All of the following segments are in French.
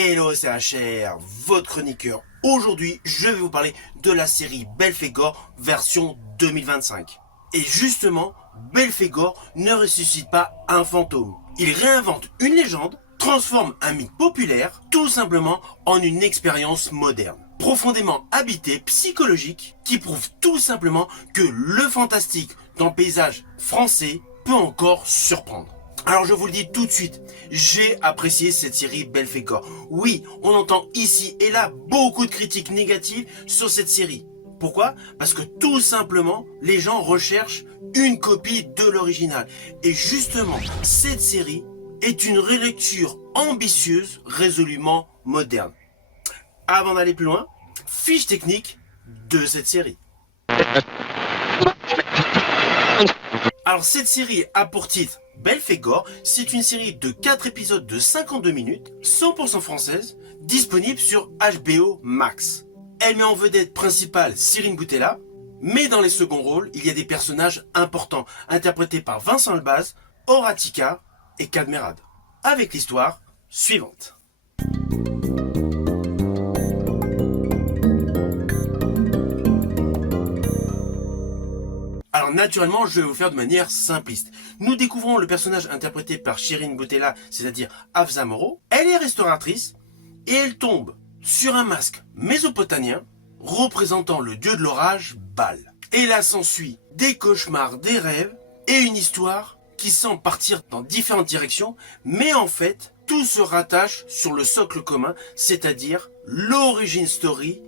Hello, c'est HR, votre chroniqueur. Aujourd'hui, je vais vous parler de la série Belphégor version 2025. Et justement, Belphégor ne ressuscite pas un fantôme. Il réinvente une légende, transforme un mythe populaire, tout simplement en une expérience moderne. Profondément habitée, psychologique, qui prouve tout simplement que le fantastique dans le paysage français peut encore surprendre. Alors je vous le dis tout de suite, j'ai apprécié cette série Belphégor. Oui, on entend ici et là beaucoup de critiques négatives sur cette série. Pourquoi? Parce que tout simplement, les gens recherchent une copie de l'original. Et justement, cette série est une relecture ambitieuse, résolument moderne. Avant d'aller plus loin, fiche technique de cette série. Alors cette série a pour titre Belphégor, c'est une série de 4 épisodes de 52 minutes, 100% française, disponible sur HBO Max. Elle met en vedette principale Cyrine Boutella, mais dans les seconds rôles, il y a des personnages importants, interprétés par Vincent Elbaz, Horatica et Cadmerade. Avec l'histoire suivante. Alors naturellement, je vais vous faire de manière simpliste. Nous découvrons le personnage interprété par Cyrine Boutella, c'est-à-dire Hafsa Moreau. Elle est restauratrice et elle tombe sur un masque mésopotamien représentant le dieu de l'orage, Baal. Et là s'ensuit des cauchemars, des rêves et une histoire qui semble partir dans différentes directions, mais en fait, tout se rattache sur le socle commun, c'est-à-dire l'origin story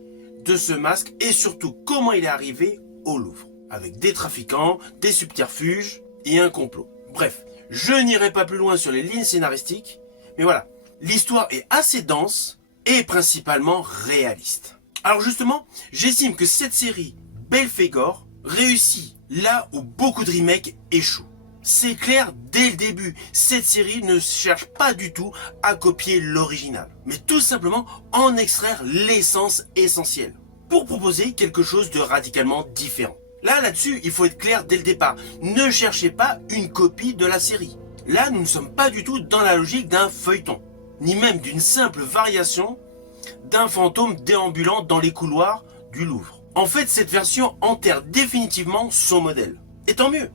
de ce masque et surtout comment il est arrivé au Louvre, avec des trafiquants, des subterfuges et un complot. Bref, je n'irai pas plus loin sur les lignes scénaristiques, mais voilà, l'histoire est assez dense et principalement réaliste. Alors justement, j'estime que cette série, Belphégor, réussit là où beaucoup de remakes échouent. C'est clair dès le début, cette série ne cherche pas du tout à copier l'original, mais tout simplement en extraire l'essence essentielle, pour proposer quelque chose de radicalement différent. Là-dessus, il faut être clair dès le départ. Ne cherchez pas une copie de la série. Là, nous ne sommes pas du tout dans la logique d'un feuilleton, ni même d'une simple variation d'un fantôme déambulant dans les couloirs du Louvre. En fait, cette version enterre définitivement son modèle. Et tant mieux,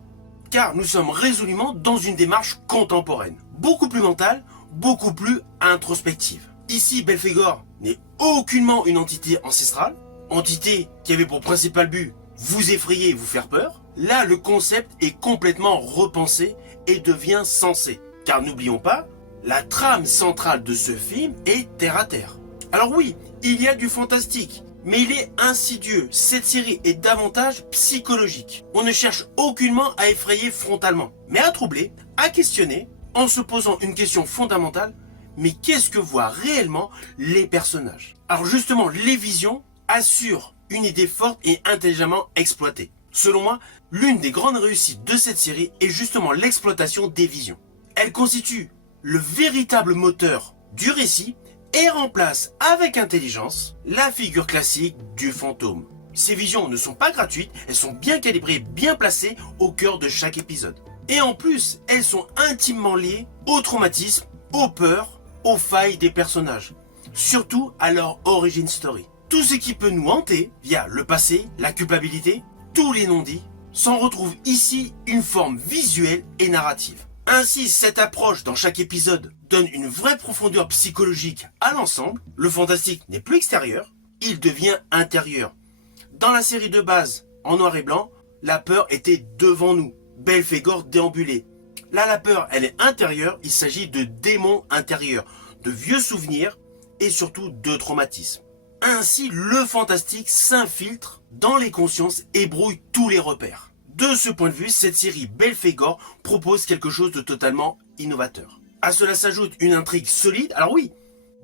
car nous sommes résolument dans une démarche contemporaine, beaucoup plus mentale, beaucoup plus introspective. Ici, Belphégor n'est aucunement une entité ancestrale, entité qui avait pour principal but vous effrayer et vous faire peur. Là, le concept est complètement repensé et devient sensé. Car n'oublions pas, la trame centrale de ce film est terre à terre. Alors oui, il y a du fantastique, mais il est insidieux. Cette série est davantage psychologique. On ne cherche aucunement à effrayer frontalement, mais à troubler, à questionner, en se posant une question fondamentale. Mais qu'est-ce que voient réellement les personnages? Alors justement, les visions assurent une idée forte et intelligemment exploitée. Selon moi, l'une des grandes réussites de cette série est justement l'exploitation des visions. Elle constitue le véritable moteur du récit et remplace avec intelligence la figure classique du fantôme. Ces visions ne sont pas gratuites, elles sont bien calibrées, bien placées au cœur de chaque épisode. Et en plus, elles sont intimement liées au traumatisme, aux peurs, aux failles des personnages, surtout à leur origin story. Tout ce qui peut nous hanter via le passé, la culpabilité, tous les non-dits, s'en retrouve ici une forme visuelle et narrative. Ainsi, cette approche dans chaque épisode donne une vraie profondeur psychologique à l'ensemble. Le fantastique n'est plus extérieur, il devient intérieur. Dans la série de base, en noir et blanc, la peur était devant nous. Belphégor déambulait. Là, la peur, elle est intérieure, il s'agit de démons intérieurs, de vieux souvenirs et surtout de traumatismes. Ainsi, le fantastique s'infiltre dans les consciences et brouille tous les repères. De ce point de vue, cette série Belphégor propose quelque chose de totalement innovateur. À cela s'ajoute une intrigue solide, alors oui,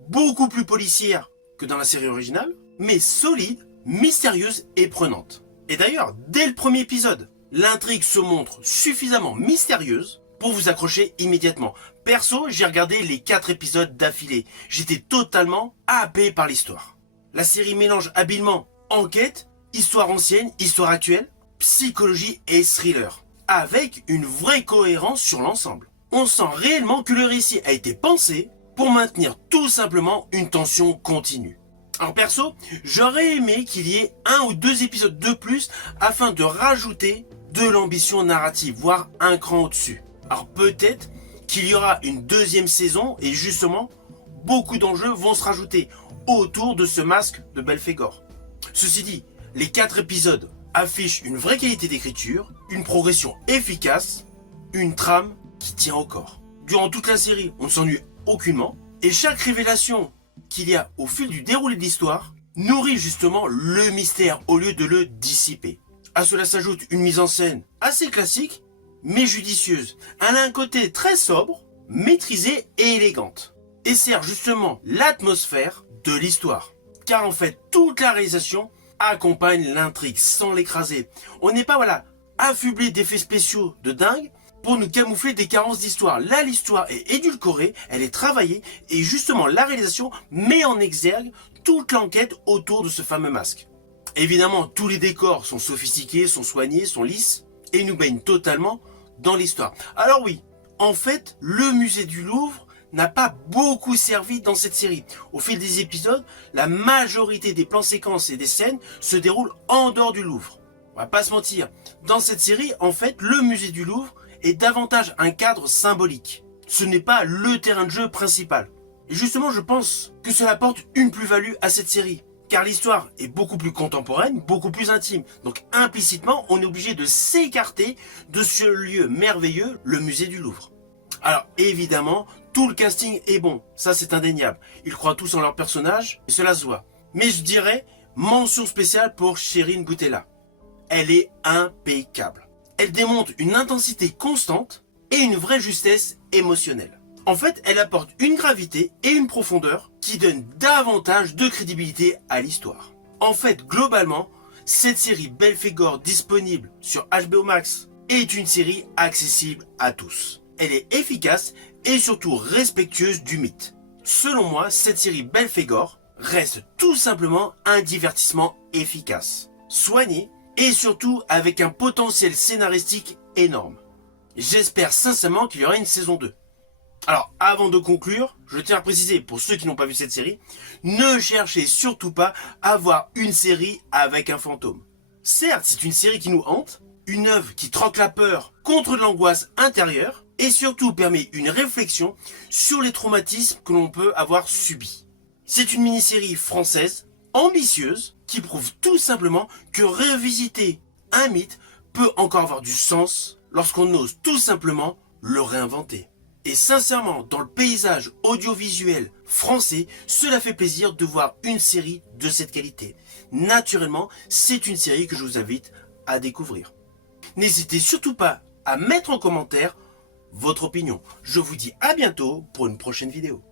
beaucoup plus policière que dans la série originale, mais solide, mystérieuse et prenante. Et d'ailleurs, dès le premier épisode, l'intrigue se montre suffisamment mystérieuse pour vous accrocher immédiatement. Perso, j'ai regardé les 4 épisodes d'affilée. J'étais totalement happé par l'histoire. La série mélange habilement enquête, histoire ancienne, histoire actuelle, psychologie et thriller, avec une vraie cohérence sur l'ensemble. On sent réellement que le récit a été pensé pour maintenir tout simplement une tension continue. Alors perso, j'aurais aimé qu'il y ait 1 ou 2 épisodes de plus afin de rajouter de l'ambition narrative, voire un cran au-dessus. Alors peut-être qu'il y aura une 2e saison et justement, beaucoup d'enjeux vont se rajouter autour de ce masque de Belphégor. Ceci dit, les 4 épisodes affichent une vraie qualité d'écriture, une progression efficace, une trame qui tient au corps. Durant toute la série, on ne s'ennuie aucunement et chaque révélation qu'il y a au fil du déroulé de l'histoire nourrit justement le mystère au lieu de le dissiper. À cela s'ajoute une mise en scène assez classique mais judicieuse. Elle a un côté très sobre, maîtrisée et élégante et sert justement l'atmosphère de l'histoire. Car en fait, toute la réalisation accompagne l'intrigue sans l'écraser. On n'est pas affublé d'effets spéciaux de dingue pour nous camoufler des carences d'histoire. Là, l'histoire est édulcorée, elle est travaillée et justement la réalisation met en exergue toute l'enquête autour de ce fameux masque. Évidemment, tous les décors sont sophistiqués, sont soignés, sont lisses et nous baignent totalement dans l'histoire. Alors oui, en fait, le musée du Louvre n'a pas beaucoup servi dans cette série. Au fil des épisodes, la majorité des plans séquences et des scènes se déroulent en dehors du Louvre. On va pas se mentir, dans cette série, en fait, le musée du Louvre est davantage un cadre symbolique. Ce n'est pas le terrain de jeu principal. Et justement, je pense que cela apporte une plus-value à cette série. Car l'histoire est beaucoup plus contemporaine, beaucoup plus intime. Donc implicitement, on est obligé de s'écarter de ce lieu merveilleux, le musée du Louvre. Alors évidemment, tout le casting est bon, ça c'est indéniable. Ils croient tous en leur personnage, et cela se voit. Mais je dirais, mention spéciale pour Chérine Boutella. Elle est impeccable. Elle démontre une intensité constante et une vraie justesse émotionnelle. En fait, elle apporte une gravité et une profondeur qui donnent davantage de crédibilité à l'histoire. En fait, globalement, cette série Belphégor disponible sur HBO Max est une série accessible à tous. Elle est efficace et surtout respectueuse du mythe. Selon moi, cette série Belphégor reste tout simplement un divertissement efficace, soigné et surtout avec un potentiel scénaristique énorme. J'espère sincèrement qu'il y aura une saison 2. Alors, avant de conclure, je tiens à préciser pour ceux qui n'ont pas vu cette série, ne cherchez surtout pas à voir une série avec un fantôme. Certes, c'est une série qui nous hante, une œuvre qui troque la peur contre l'angoisse intérieure et surtout permet une réflexion sur les traumatismes que l'on peut avoir subis. C'est une mini-série française, ambitieuse, qui prouve tout simplement que revisiter un mythe peut encore avoir du sens lorsqu'on ose tout simplement le réinventer. Et sincèrement, dans le paysage audiovisuel français, cela fait plaisir de voir une série de cette qualité. Naturellement, c'est une série que je vous invite à découvrir. N'hésitez surtout pas à mettre en commentaire votre opinion. Je vous dis à bientôt pour une prochaine vidéo.